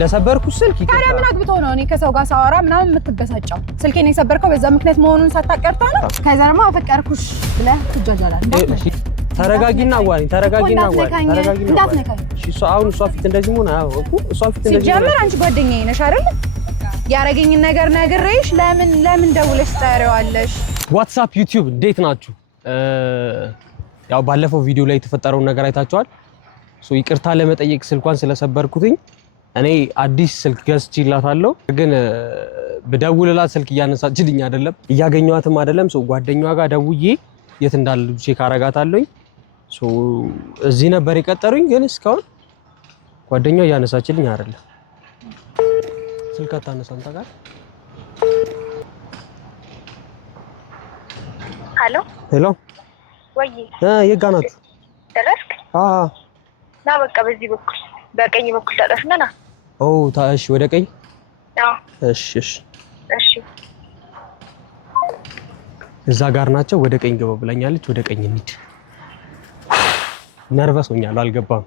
ለሰበርኩት ስልክ ይቅርታ ታዲያ ምን አግብቶ ነው እኔ ከሰው ጋር ሳወራ ምናምን የምትበሳጨው? ስልኬን የሰበርከው በዛ ምክንያት መሆኑን ሳታቀርታ ነው። ከዛ ደግሞ አፈቀርኩሽ ብለህ ትጃጃላለህ። ተረጋጊና አዋሪኝ ተረጋጊና እንዳትነካኝ። እሺ አሁን እሷ ፊት እንደዚህ ሆነ እሷ ፊት እንደዚህ ሲጀምር አንቺ ጓደኛዬ ነሽ አይደል? ያረገኝን ነገር ነግሬሽ ለምን ደውለሽ ትጠሪዋለሽ? ዋትስአፕ ዩቲዩብ እንዴት ናችሁ? ያው ባለፈው ቪዲዮ ላይ የተፈጠረውን ነገር አይታችኋል። ይቅርታ ለመጠየቅ ስልኳን ስለሰበርኩትኝ እኔ አዲስ ስልክ ገዝቼላታለሁ። ግን በደውልላት ስልክ እያነሳችልኝ አይደለም፣ እያገኘኋትም አይደለም። ጓደኛዋ ጋር ደውዬ የት እንዳለች ቼክ አረጋታለሁኝ። እዚህ ነበር የቀጠሩኝ፣ ግን እስካሁን ጓደኛዋ እያነሳችልኝ አይደለም። ስልክ አታነሳም ታውቃለህ? ሄሎ ወይ የት ጋር ናችሁ? ደረስክ? ና በቃ በዚህ በኩል በቀኝ በኩል ተጠፍና ና። እሺ ወደ ቀኝ። እሺ እዛ ጋር ናቸው። ወደ ቀኝ ገባ ብላኛለች። ወደ ቀኝ እንሂድ። ነርቨስ ሆኛለሁ፣ አልገባም።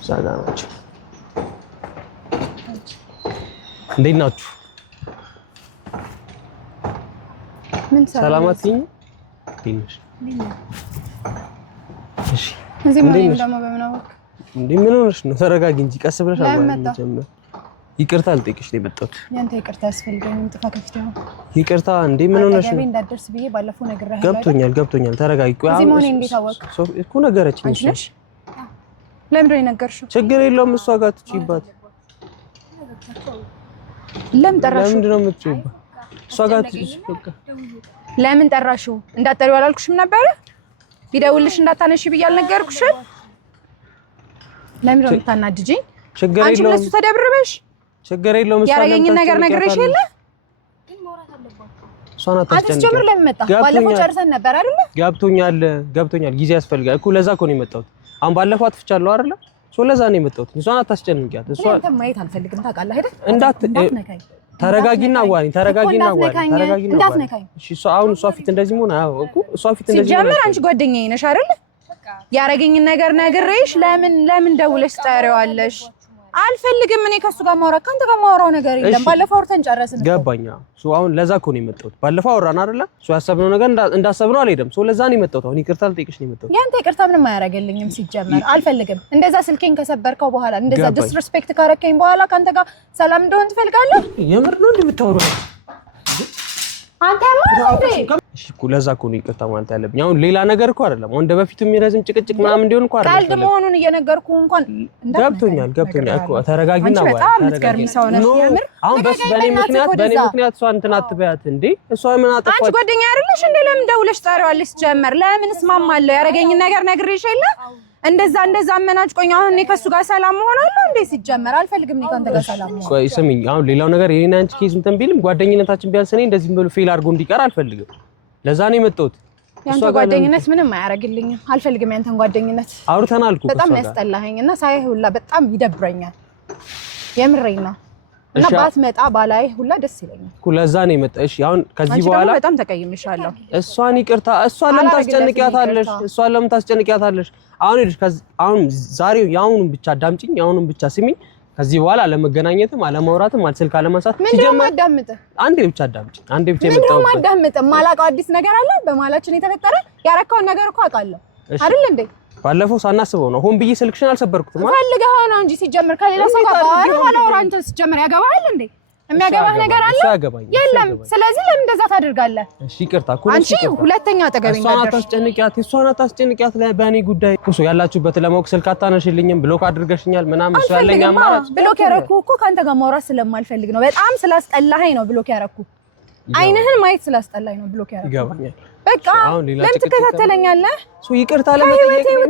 እዛ ጋር ናቸው። እንዴት ናችሁ? ምን ሰላማት ነኝ። ትንሽ እሺ እዚህ ምን እንደማ በመናወቅ ምን ሆነሽ ነው? ተረጋጊ እንጂ ቀስ ብለሽ አባይ። ይቅርታ ልጠይቅሽ ነው የመጣሁት። ያንተ ይቅርታ ያስፈልገኝ። ጥፋ ከፊት ነው። ይቅርታ ምን ሆነሽ ነው? እንዳትደርስ ብዬ ባለፈው ነግሬሃለሁ። ገብቶኛል። ተረጋጊ። ቆይ እዚህ መሆኔን እንዴት አወቅ? እኮ ነገረችኝ። እሺ ለምን ነው የነገርሽው? ችግር የለውም። እሷ ጋር ትችይባት። ለምን ጠራሽው? ለምንድን ነው የምትችይባት? እሷ ጋር በቃ ለምን ጠራሽው? እንዳትጠሪው አላልኩሽም ነበር? ቢደውልሽ እንዳታነሺ ብዬ አልነገርኩሽም? ለምን ነው የምታናድጂኝ? ችግር የለውም። አንቺ ለሱ ተደብርበሽ ችግር የለውም። ያረገኝን ነገር ነግሬሽ የለ ግን ማውራት አለባት። እሷ ናት አስጨንቀኝ። አትጀምር። ለምን መጣ? ባለፈው ጨርሰን ነበር አይደል? ገብቶኛል። ጊዜ ያስፈልጋል እኮ ለዛ እኮ ነው የመጣሁት። አሁን ባለፈው አጥፍቻለሁ አይደል? ለዛ ነው የመጣሁት። እሷ ናት አስጨንቂያት። እሷ አንተ ማየት አልፈልግም ታውቃለህ አይደል? እንዳትነካኝ። ተረጋጊና አዋሪኝ። እንዳትነካኝ። እሺ አሁን እሷ ፊት እንደዚህ ሆነ እኮ እሷ ፊት እንደዚህ ሲጀምር አንቺ ጓደኛዬ ነሽ አይደል? ያረገኝን ነገር ነግሬሽ ለምን ደውለሽ ትጠሪዋለሽ? አልፈልግም። እኔ ከሱ ጋር ማውራት ካንተ ጋር ማውራው ነገር የለም። ባለፈው አውርተን ጨረስን። ገባኛ። አሁን ለዛ እኮ ነው የመጣሁት። ባለፈው አወራን አይደለ? ያሰብነው ነገር እንዳሰብነው አልሄደም። ለዛ ነው የመጣሁት። አሁን ይቅርታ ልጠይቅሽ ነው የመጣሁት። ያንተ ይቅርታ ምንም አያረጋልኝም። ሲጀመር አልፈልግም። እንደዛ ስልኬን ከሰበርከው በኋላ እንደዛ ዲስሪስፔክት ካረከኝ በኋላ ካንተ ጋር ሰላም እንደሆን ትፈልጋለህ? የምር ነው እንደምታወራው አንተ ማለት እሺ እኮ ለዛ እኮ ነው ይቅርታ ማለት ያለብኝ። አሁን ሌላ ነገር እኮ አይደለም። አሁን እንደበፊቱ የሚረዝም ጭቅጭቅ ምናምን እንዲሆን እኮ አይደለም። ቀልድ መሆኑን እየነገርኩህ እንኳን ገብቶኛል እኮ ተረጋጊና ወይ ተረጋጊ። ሰው ነሽ የምር። አሁን በኔ ምክንያት እሷ እንትን አትበያት እንዴ። እሷ ምን አጠፋች? አንቺ ጓደኛ አይደለሽ እንዴ? ለምን ደውለሽ ጠሪዋለሽ? ጀመር ለምን እስማማለሁ? ያረገኝን ነገር ነግሬሽ የለ እንደዛ አመናጭቆኝ። አሁን እኔ ከሱ ጋር ሰላም መሆናለሁ እንዴ? ሲጀመር አልፈልግም። እኔ ካንተ ጋር ሰላም መሆን። ቆይ ስሚኝ፣ አሁን ሌላው ነገር የኔና አንቺ ኬዝ እንትን ቢልም ጓደኝነታችን ቢያንስ እኔ እንደዚህ ብሎ ፌል አድርጎ እንዲቀር አልፈልግም። ለዛ ነው የመጣሁት። ያንተ ጓደኝነት ምንም አያረግልኝም። አልፈልግም ያንተን ጓደኝነት። አውርተናል እኮ በጣም ያስጠላኸኝና ሳይህ ሁላ በጣም ይደብረኛል። የምሬን ነው። እና ባትመጣ ባላይ ሁላ ደስ ይለኛል እኮ። ለዛ ነው የመጣው። እሺ አሁን ከዚህ በኋላ በጣም ተቀይምሻለሁ። እሷን ይቅርታ። እሷን ለምን ታስጨንቂያታለሽ? አሁን ዛሬው ያውኑን ብቻ አዳምጪኝ፣ ያውኑን ብቻ ስሚኝ። ከዚህ በኋላ አለመገናኘትም አለማውራትም አልስልክ አለማንሳት ሲጀመር አዳምጥ። አንዴ ብቻ አዳምጪኝ። አንዴ ብቻ የመጣው ምንም አዳምጥ። ማላውቀው አዲስ ነገር አለ በማላችን የተፈጠረ? ያረካውን ነገር እኮ አውቃለሁ አይደል እንዴ? ባለፈው ሳናስበው ነው ሆን ብዬ ስልክሽን አልሰበርኩትም ማለት ፈልገህ ነው እንጂ ሲጀመር ከሌላ ሰው ጋር ባወራ አንተ ሲጀመር ያገባሃል እንዴ? የሚያገባህ ነገር አለ የለም። ስለዚህ ለምን እንደዛ ታደርጋለህ? እሺ ይቅርታ እኮ አንቺ ሁለተኛ አጠገበኝ ጋር እሷን አታስጨንቂያት ላይ በእኔ ጉዳይ እኮ ያላችሁበት ለማወቅ ስልክ አታነሽልኝም፣ ብሎክ አድርገሽኛል ምናምን። እሱ ያለኝ አማራጭ ብሎክ ያረኩ እኮ ካንተ ጋር ማውራት ስለማልፈልግ ነው። በጣም ስላስጠላኸኝ ነው ብሎክ ያረኩ። አይንህን ማየት ስላስጠላኝ ነው ብሎክ ያረኩ። ይገባኛል። በቃ ለምን ትከታተለኛለህ? እሱ ይቅርታ ለመጠየቅ ነው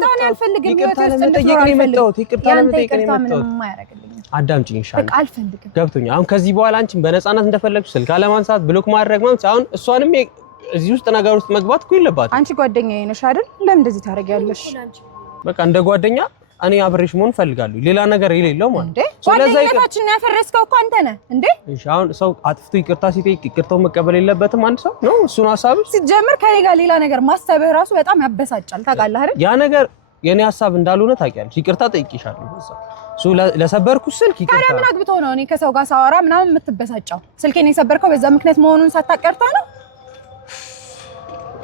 የመጣሁት። ይቅርታ ለመጠየቅ ነው የመጣሁት። አዳምጪኝ ይሻላል። በቃ አልፈልግም። ገብቶኛል። አሁን ከዚህ በኋላ አንቺን በነፃነት እንደፈለግሽ ስልክ አለማንሳት፣ ብሎክ ማድረግ ማለት አሁን እሷንም እዚህ ውስጥ ነገር ውስጥ መግባት እኮ የለባትም። አንቺ ጓደኛዬ ነሽ አይደል? ለምን እንደዚህ ታደርጊያለሽ? በቃ እንደ ጓደኛ እኔ አብሬሽ መሆን ፈልጋለሁ ሌላ ነገር የሌለው ማለት ጓደኝነታችንን ያፈረስከው እኮ አንተ ነህ እንዴ እሺ አሁን ሰው አጥፍቶ ይቅርታ ሲጠይቅ ይቅርታውን መቀበል የለበትም አንድ ሰው ነው እሱን ሐሳብ ሲጀምር ከኔ ጋር ሌላ ነገር ማሰብህ ራሱ በጣም ያበሳጫል ታውቃለህ አይደል ያ ነገር የኔ ሐሳብ እንዳልሆነ ታውቂያለሽ ይቅርታ ጠይቄሻለሁ እሱ ለሰበርኩት ስልክ ይቅርታ ታዲያ ምን አግብቶ ነው እኔ ከሰው ጋር ሳወራ ምናምን የምትበሳጫው ስልኬን የሰበርከው በዛ ምክንያት መሆኑን ሳታቀርታ ነው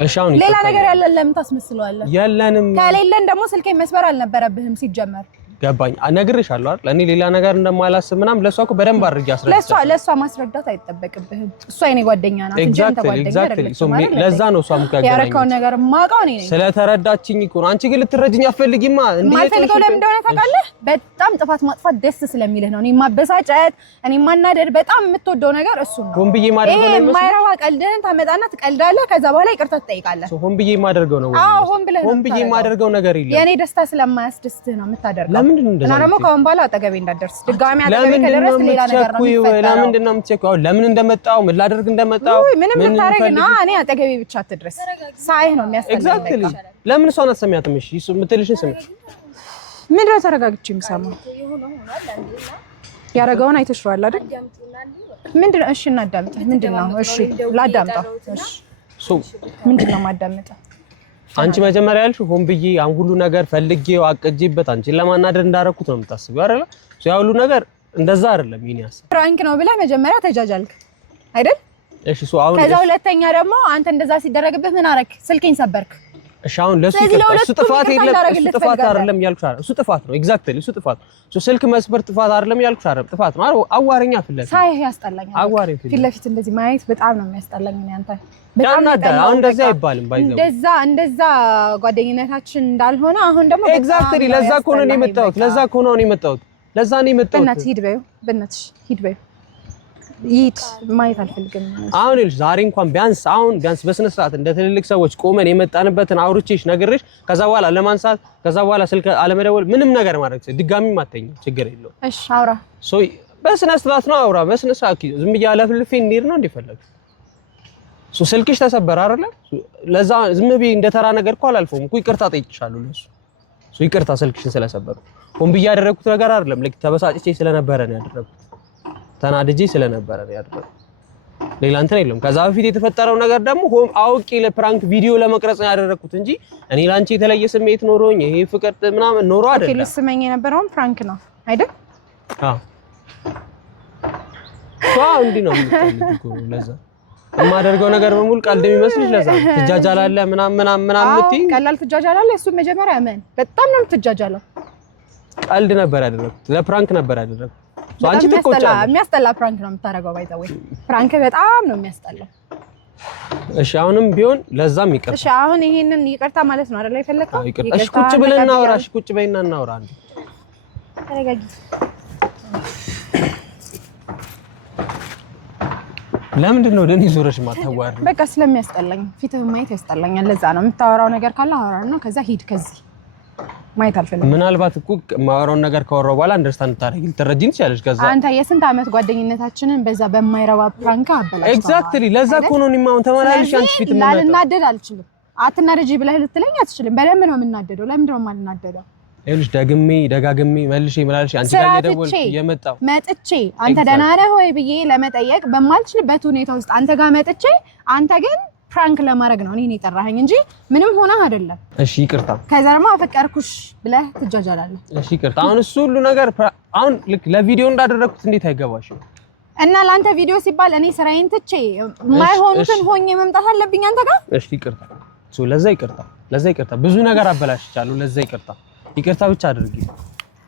እሺ አሁን ሌላ ነገር ያለን ለምን ታስመስለዋለህ ያለንም ከሌለን ደግሞ ስልኬን መስበር አልነበረብህም ሲጀመር ገባኝ እነግርሻለሁ አይደል እኔ ሌላ ነገር እንደማላስብ ምናምን ለሷ እኮ በደንብ አድርጌ አስረዳቻለሁ ለሷ ማስረዳት አይጠበቅብህም እሷ የኔ ጓደኛ ናት እንጂ አንተ ጓደኛ አይደለም ለዛ ነው እሷ ሙካገናኝ ያረከውን ነገር ማውቀው እኔ ነኝ ስለተረዳችኝ እኮ ነው አንቺ ግን ልትረጅኝ አትፈልጊማ ማልፈልገው ለምን እንደሆነ ታውቃለህ በጣም ጥፋት ማጥፋት ደስ ስለሚልህ ነው እኔ ማበሳጨት እኔ ማናደድ በጣም የምትወደው ነገር እሱ ነው ሆን ብዬ ማደርገው ነው የማይረባ ቀልድህን ታመጣና ትቀልዳለህ ከዛ በኋላ ይቅርታ ትጠይቃለህ ሆን ብዬ ማደርገው ነው አዎ ሆን ብዬ ማደርገው ነገር የለም የኔ ደስታ ስለማያስደስትህ ነው የምታደርገው ለምንድን ነው እንደዛ እና ደግሞ ካሁን በኋላ አጠገቤ እንዳትደርስ ድጋሚ አጠገቤ ከደረስክ ሌላ ነገር ነው የሚፈጠረው ለምንድን ነው የምትቸኩው ለምን እንደመጣው ምን ላደርግ እንደመጣው ምንም ልታረግና እኔ አጠገቤ ብቻ አትድረስ ሳይህ ነው የሚያስፈልገው ኤግዛክትሊ ለምን እሷን አትሰሚያትም እሺ እሱ የምትልሽን ስሚ ምንድን ነው ተረጋግቼ የምሰማው ያረጋውን አይተሽዋል አይደል ምንድን ነው እሺ እናዳምጥ ምንድን ነው እሺ ላዳምጣው እሺ ምንድን ነው ማዳምጣው አንቺ መጀመሪያ ያልሽው ሆን ብዬ ያን ሁሉ ነገር ፈልጌው አቅጄበት አንቺን ለማናደር እንዳረኩት ነው የምታስቢው አይደል? ያ ሁሉ ነገር እንደዛ አይደለም ይሄን ያሰ ፍራንክ ነው ብለህ መጀመሪያ ተጃጃልክ አይደል? እሺ አሁን ከዛ ሁለተኛ ደግሞ አንተ እንደዛ ሲደረግብህ ምን አረክ? ስልኬን ሰበርክ። እሺ አሁን ለሱ ጥፋት የለም እሱ ጥፋት አይደለም ያልኩሽ አይደል? እሱ ጥፋት ነው ኤግዛክትሊ እሱ ጥፋት ነው። ስልክ መስበር ጥፋት አይደለም ያልኩሽ አይደል? ጥፋት ነው። አዋሪኛ ፍለፊት ሳይህ ያስጠላኛል። አዋሪ ፍለፊት እንደዚህ ማየት በጣም ነው የሚያስጠላኝ አንተ በጣም አሁን እንደዛ አይባልም ባይዘው እንደዛ ጓደኝነታችን እንዳልሆነ አሁን ደግሞ ኤግዛክትሊ ለዛ እኮ ነው የመጣሁት ለዛ እኮ ነው የመጣሁት ለዛ ነው የመጣሁት በእናትህ ሂድ በይው በእናትሽ ሂድ በይው ይት ማየት አልፈልግም አሁን ልጅ ዛሬ እንኳን ቢያንስ በስነ ስርዓት እንደ ትልልቅ ሰዎች ቆመን የመጣንበትን አውርቼሽ ነግሬሽ ከዛ በኋላ ለማንሳት ከዛ በኋላ ስልክ አለመደወል ምንም ነገር ማድረግ ድጋሚ ማተኝ ችግር የለው እሺ አውራ ሶ በስነ ስርዓት ነው አውራ በስነ ስርዓት ዝም ብዬ አለፍልፌ እንሂድ ነው እንደፈለግ ስልክሽ ተሰበረ አይደለ ለዛ ዝም ብዬ እንደተራ ነገር እኮ አላልፈውም እኮ ይቅርታ ጠይቅሻለሁ ለሱ ይቅርታ ስልክሽን ስለሰበሩ ሆን ብዬ ያደረኩት ነገር አይደለም ለክ ተበሳጭቼ ስለነበረ ነው ያደረኩት ተናድጄ ስለነበረ ነው ያደረኩት ሌላ እንትን የለም ከዛ በፊት የተፈጠረው ነገር ደግሞ አውቄ ለፕራንክ ቪዲዮ ለመቅረጽ ነው ያደረኩት እንጂ እኔ ላንቺ የተለየ ስሜት ኖሮኝ ይሄ ፍቅር ምናምን ኖሮ አይደለም ኦኬ ልስመኝ የነበረውን ፕራንክ ነው አይደል አዎ እንዴ ነው የምትፈልጊው ለዛ የማደርገው ነገር በሙሉ ቀልድ የሚመስልሽ ለዛ ትጃጃላለህ ምናምን እምትይ ቀላል ትጃጃላለህ እሱ መጀመሪያ ምን በጣም ነው የምትጃጃለው ቀልድ ነበር ያደረኩት ለፕራንክ ነበር ያደረኩት አንቺ ትቆጫለሽ የሚያስጠላ ፕራንክ ነው የምታደርገው ባይዘው ፕራንክ በጣም ነው የሚያስጠላው እሺ አሁንም ቢሆን ለዛም ይቅርታ እሺ አሁን ይሄንን ይቅርታ ማለት ነው አይደል የፈለከው ይቅርታ እሺ ቁጭ ብለን እናውራ እሺ ቁጭ በይና እናውራ አንዴ ተረጋጊ ለምንድን ነው ለኔ ዞረሽ ማታዋሪ በቃ ስለሚያስጠላኝ ፊትህ ማየት ያስጠላኛል ለዛ ነው የምታወራው ነገር ካለ አወራና ከዛ ሂድ ከዚህ ማየት አልፈልግም ምናልባት እኮ ማወራውን ነገር ካወራው በኋላ አንደርስታንድ ታደርጊ ልትረጂኝ ትችያለሽ ከዛ አንተ የስንት አመት ጓደኝነታችንን በዛ በማይረባ ፕራንክ አበላሽ ኤግዛክትሊ ለዛ እኮ ነው እኔማ ተመላለሽ አንቺ ፊት ምን ላልናደድ አልችልም አትናደጂ ብለህ ልትለኝ አትችልም በደንብ ነው የምናደደው ለምን ነው የማልናደደው ይኸውልሽ ደጋግሜ መልሼ አንቺ ጋር እየደወልኩ እየመጣሁ መጥቼ አንተ ደህና ነህ ወይ ብዬ ለመጠየቅ በማልችልበት ሁኔታ ውስጥ አንተ ጋር መጥቼ አንተ ግን ፕራንክ ለማድረግ ነው እኔን የጠራኸኝ እንጂ ምንም ሆነህ አይደለም እሺ ይቅርታ ከዛ ደግሞ አፈቀርኩሽ ብለህ ትጃጃላለህ እሺ ይቅርታ አሁን እሱ ሁሉ ነገር አሁን ልክ ለቪዲዮ እንዳደረኩት እንዴት አይገባሽም እና ለአንተ ቪዲዮ ሲባል እኔ ስራዬን ትቼ ማይሆኑትን ሆኜ መምጣት አለብኝ አንተ ጋር እሺ ይቅርታ ለዛ ይቅርታ ብዙ ነገር አበላሽቻለሁ ለዛ ይቅርታ ብቻ አድርጊ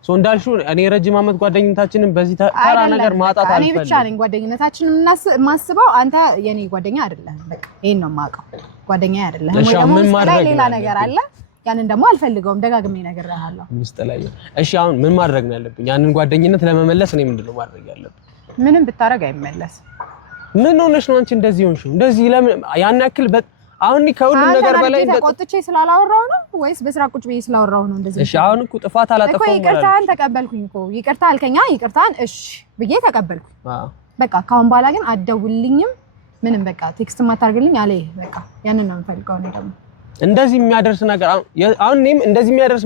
እንዳልሽው እኔ ረጅም አመት ጓደኝነታችንን በዚህ ተራ ነገር ማጣት አልፈልግም እኔ ብቻ ነኝ ጓደኝነታችንን ማስበው አንተ የኔ ጓደኛ አይደለህም በቃ ይሄን ነው የማውቀው ጓደኛዬ አይደለህም ወይ ደግሞ ሌላ ነገር አለ ያንን ደግሞ አልፈልገውም ደጋግሜ እነግርሃለሁ ምስጠላዬ እሺ አሁን ምን ማድረግ ነው ያለብኝ ያንን ጓደኝነት ለመመለስ እኔ ምንድነው ማድረግ ያለብኝ ምንም ብታረግ አይመለስም ምን ሆነሽ ነው አንቺ እንደዚህ ሆንሽው እንደዚህ ለምን ያን ያክል አሁን ከሁሉ ነገር በላይ ተቆጥቼ ስላላወራው ነው ወይስ በስራ ቁጭ ብዬ ስላወራው ነው እንደዚህ እሺ አሁን እኮ ጥፋት አላጠፋሁም ማለት ይቅርታን ተቀበልኩኝ እኮ ይቅርታ አልከኛ ይቅርታን እሺ ብዬ ተቀበልኩኝ በቃ ካሁን በኋላ ግን አትደውልልኝም ምንም በቃ ቴክስት ማታርግልኝ አለ በቃ ያንን ነው የምፈልገው ነው ደግሞ እንደዚህ የሚያደርስ ነገር አሁን እኔም እንደዚህ የሚያደርስ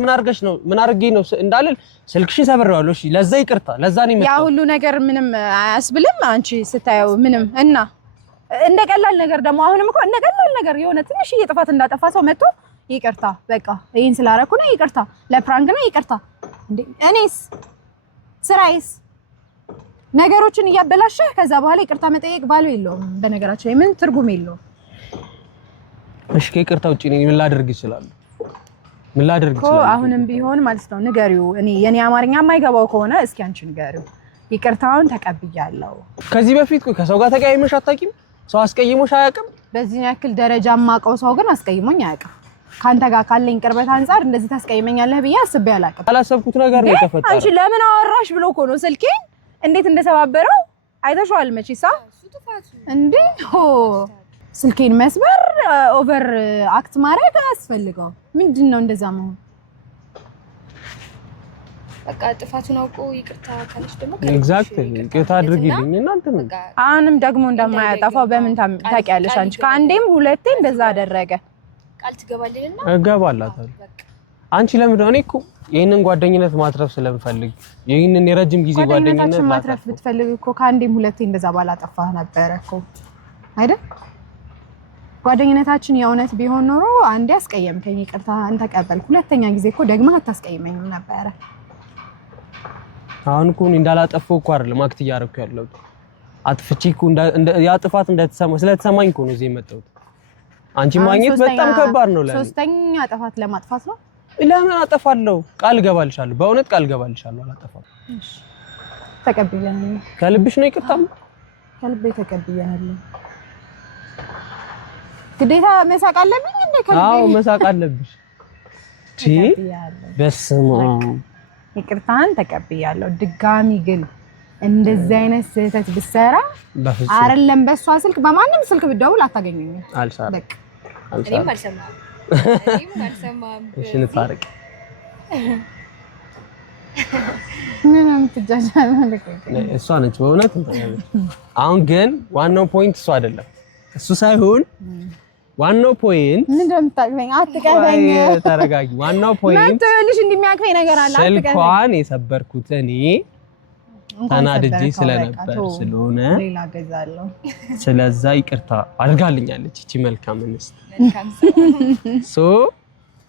ምን አድርጌ ነው እንዳልል ስልክሽን ሰብሬዋለሁ። እሺ ለዛ ይቅርታ፣ ለዛ ነው የመጣው። ያ ሁሉ ነገር ምንም አያስብልም አንቺ ስታየው ምንም እና እንደ ቀላል ነገር ደግሞ አሁንም እኮ እንደ ቀላል ነገር የሆነ ትንሽ ጥፋት እንዳጠፋ ሰው መጥቶ ይቅርታ በቃ ይሄን ስላደረኩ ነው ይቅርታ፣ ለፕራንክ ነው ይቅርታ። እንዴ እኔስ ስራዬስ ነገሮችን እያበላሸህ ከዛ በኋላ ይቅርታ መጠየቅ ባለው የለውም። በነገራችን ላይ ምን ትርጉም የለውም። እሺ ከይቅርታ ውጪ ምን ላደርግ ይችላል? ምን ላደርግ ይችላል? አሁንም ቢሆን ማለት ነው ንገሪው። እኔ የኔ አማርኛ የማይገባው ከሆነ እስኪ አንቺ ንገሪው። ይቅርታውን ተቀብያለሁ። ከዚህ በፊት ከሰው ጋር ተቀያይመሽ አታውቂም? ሰው አስቀይሞሽ አያውቅም? በዚህ ያክል ደረጃ የማውቀው ሰው ግን አስቀይሞኝ አያውቅም። ካንተ ጋር ካለኝ ቅርበት አንፃር እንደዚህ ታስቀይመኛለህ ብዬ አስቤ አላውቅም። አላሰብኩት ነገር ነው የተፈጠረው። አንቺ ለምን አወራሽ ብሎ እኮ ነው ስልኬን እንዴት እንደሰባበረው አይተሽዋል መቼሳ እንዴ ስልኬን መስበር ኦቨር አክት ማድረግ አያስፈልገው። ምንድነው እንደዛ መሆን? በቃ ጥፋቱን አውቆ ይቅርታ ካለሽ ደግሞ ኤግዛክትሊ ይቅርታ አድርጊልኝ እናንተ ምን አሁንም ደግሞ እንደማያጠፋው በምን ታውቂያለሽ? አንቺ ከአንዴም ሁለቴ እንደዛ አደረገ። ቃል ትገባለልና እገባላታለሁ። አንቺ ለምን ነው? እኔ እኮ ይሄንን ጓደኝነት ማትረፍ ስለምፈልግ ይሄንን የረጅም ጊዜ ጓደኝነት ማትረፍ ብትፈልግ እኮ ከአንዴም ሁለቴ እንደዛ ባላጠፋህ ነበረ እኮ አይደል? ጓደኝነታችን የእውነት ቢሆን ኖሮ አንዴ አስቀየምከኝ ይቅርታህን ተቀበልኩ፣ ሁለተኛ ጊዜ እኮ ደግመህ አታስቀይመኝም ነበረ። አሁን እኮ እንዳላጠፋው እኮ አይደለም አክት እያደረኩ ያለሁት። አጥፍቼ እኮ ያ ጥፋት ስለተሰማኝ እኮ ነው እዚህ የመጣሁት። አንቺ ማግኘት በጣም ከባድ ነው ለኔ። ሶስተኛ ጥፋት ለማጥፋት ነው። ለምን አጠፋለሁ? ቃል ገባልሻለሁ፣ በእውነት ቃል ገባልሻለሁ አላጠፋም። እሺ ተቀብያለሁ። ከልብሽ ነው ይቅርታም? ከልቤ ተቀብያለሁ። ግዴታ መሳቅ አለብኝ እንዴ? ከልቤ አዎ መሳቅ አለብሽ። እሺ በስመ አብ ይቅርታን ተቀብያለሁ። ድጋሚ ግን እንደዚህ አይነት ስህተት ብትሰራ አይደለም በሷ ስልክ በማንም ስልክ ብትደውል አታገኘኝም። አልሰራም። በቃ እኔም አልሰማም። እሺ እንታረቅ። ምንም ትጃጃል ማለት ነው። እሷ ነች በእውነት። አሁን ግን ዋናው ፖይንት እሱ አይደለም። እሱ ሳይሆን ዋናው ፖይንት ምን እንደምታቅፈኝ አትቀበኝ። ተረጋጊ። ዋናው ፖይንት ትልሽ እንደሚያቅፈኝ ነገር አለ። ስልኳን የሰበርኩት እኔ ተናድጄ ስለነበር ስለሆነ ሌላ ገዛለሁ። ስለዛ ይቅርታ አድርጋልኛለች እቺ መልካም እንስት። ሶ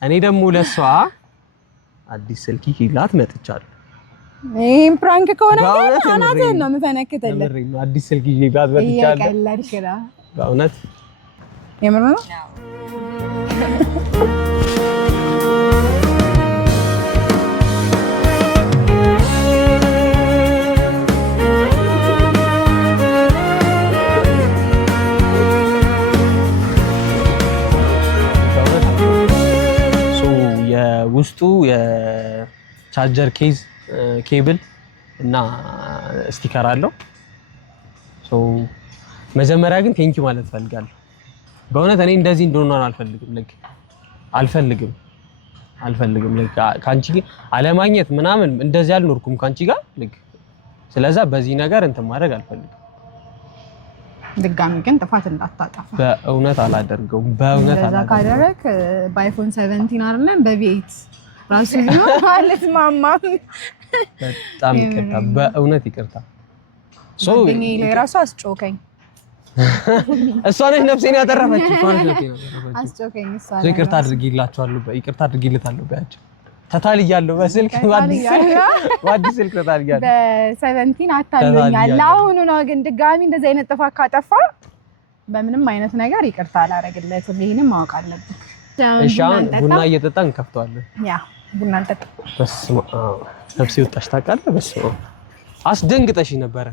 እኔ ደግሞ ለሷ አዲስ ስልክ ይላት መጥቻለሁ። ይሄን ፕራንክ ከሆነ አናቴን ነው የምፈነክተልህ። አዲስ ስልክ ይላት መጥቻለሁ። ይቀላልሽ ከራ በእውነት የምር ነው። ውስጡ የቻርጀር ኬብል እና ስቲከር አለው። ሶ መጀመሪያ ግን ቴንኪ ማለት ፈልጋለሁ። በእውነት እኔ እንደዚህ እንደሆነ አልፈልግም። ካንቺ አለማግኘት ምናምን እንደዚህ አልኖርኩም ካንቺ ጋር ስለዛ በዚህ ነገር እንትን ማድረግ አልፈልግም። ድጋሚ ግን ጥፋት እንዳታጠፋ በእውነት አላደርገውም። በእውነት አላደርገውም። ካደረክ በአይፎን 17 አይደለም በቪኤት ራሱ ነው ማለት ማማ በጣም ይቅርታ፣ በእውነት ይቅርታ። ሶ እኔ ለራሱ አስጮከኝ። እሷ ነች ነፍሴን ያተረፈች። አስጮከኝ። ይቅርታ አድርጊላችኋለሁ፣ ይቅርታ አድርጊልታለሁ በያቸው። ተታልያለሁ በስልክ በአዲስ ስልክ ተታልያለሁ። በ17 አታልኛል። አሁን ነው ግን ድጋሚ እንደዚህ አይነት ጥፋት ካጠፋ በምንም አይነት ነገር ይቅርታ አላደርግለትም። ይሄንን ማወቅ አለብን። እሺ አሁን ቡና እየጠጣን እንከፍተዋለን። ያ ቡና እንጠጣ። በስመ አብ ነፍሴ ወጣሽ ታውቃለህ። በስመ አብ አስደንግጠሽ ነበረ።